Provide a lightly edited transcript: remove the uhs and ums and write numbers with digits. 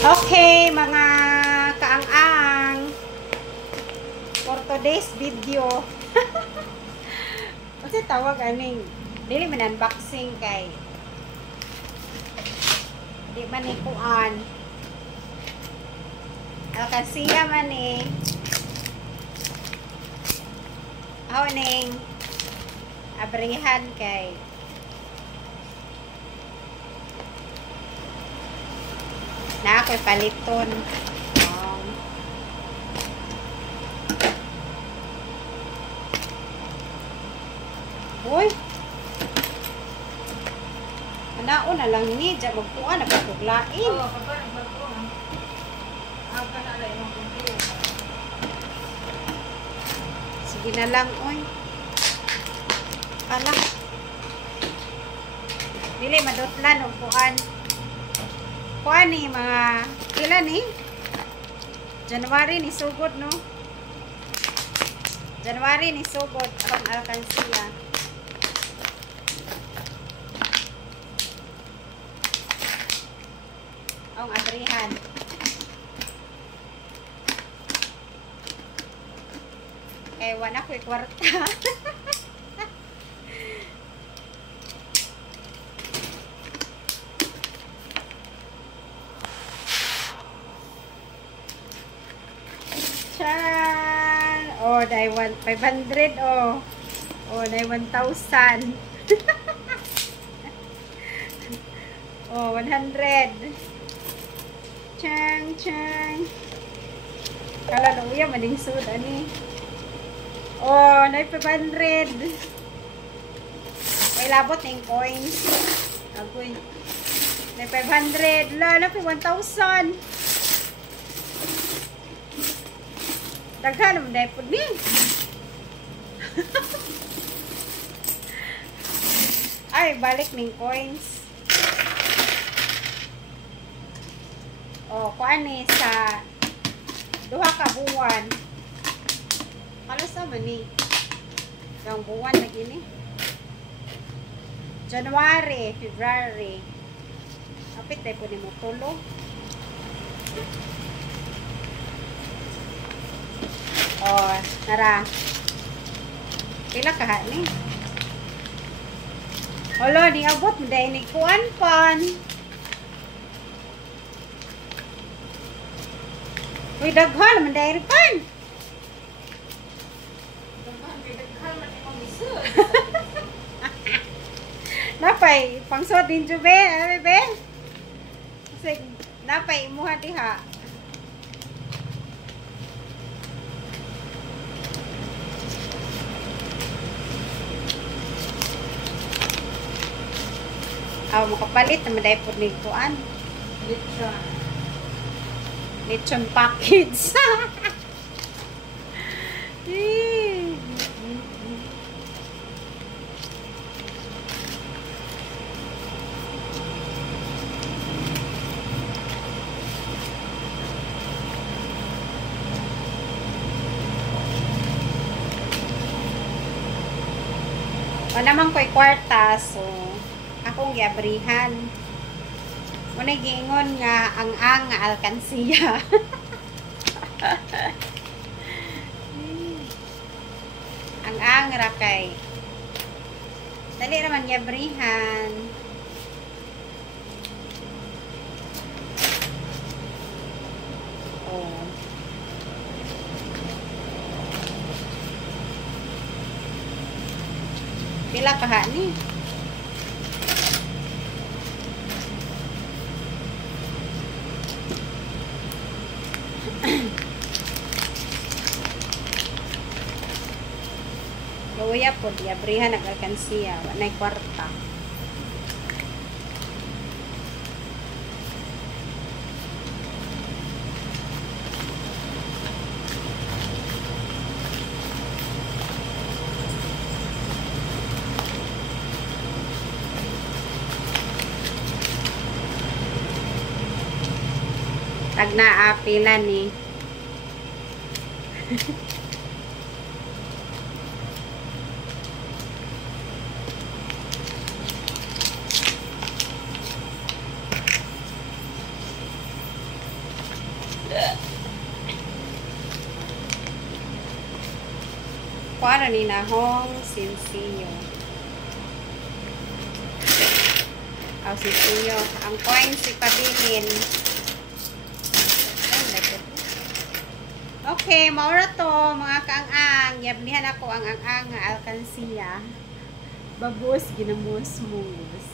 Okay, mga kaang-ang, for today's video, kasi tawag aning, dili man unboxing kay, di man ikuan, alkasiya man ako ning, abrihan kay, na ako'y paliton. Uy! Anaon na lang ni, dyan magpuan, napatuglain. Oo, kapag nagpagpuan. Ako ka na alay ng kumpuan. Sige na lang, uy. Ala. Dili, madutlan, upuan. Kuan ni mga ilan ni? January ni sugod no. January ni sugod ang alkansiya. Ang abrihan. Kaya wala ko'y kwarta. Chan! Oh, dahil 500 oh. Oh, dahil 1,000. Oh, 100. Chang, chang. Kala na uya, maning sud, ani. Oh, dahil 500. May labot ng coins. Agoy. Dahil 500. Lala, 1,000. Daghan naman dahil po ni. Ay, balik ng coins. O, kuan ni sa duha ka buwan. Kalos naman ni. Gang buwan na gini. January, February. Kapit tayo po ni mo tulo. Oh, tara. Pila ka ni? Olo, ni abot mo dahil ni kuan pan. Uy, daghan man dahil pan. Daghan man yung mamisod. Napay, pangsot din jo be, be. Kasi napay imuha diha. Aw mo kapalit na maday po ni kuan. Lechon. Lechon package. O naman ko'y kwarta, so akong giabrihan. Muna giingon nga ang nga alkansiya. ang ra kay dali naman giabrihan. Oh. Pila ka ni? Luya po, diabrihan nag-alkansiya. Wanay kwarta. Tag na apilan ni. kuha ni nahong sinsiyo. Aw sinsiyo. Ang coin si pabilin. Okay, maura to mga kaang-ang. Yablihan ako ang ang-ang nga alkansiya. Babos, ginamos-mus.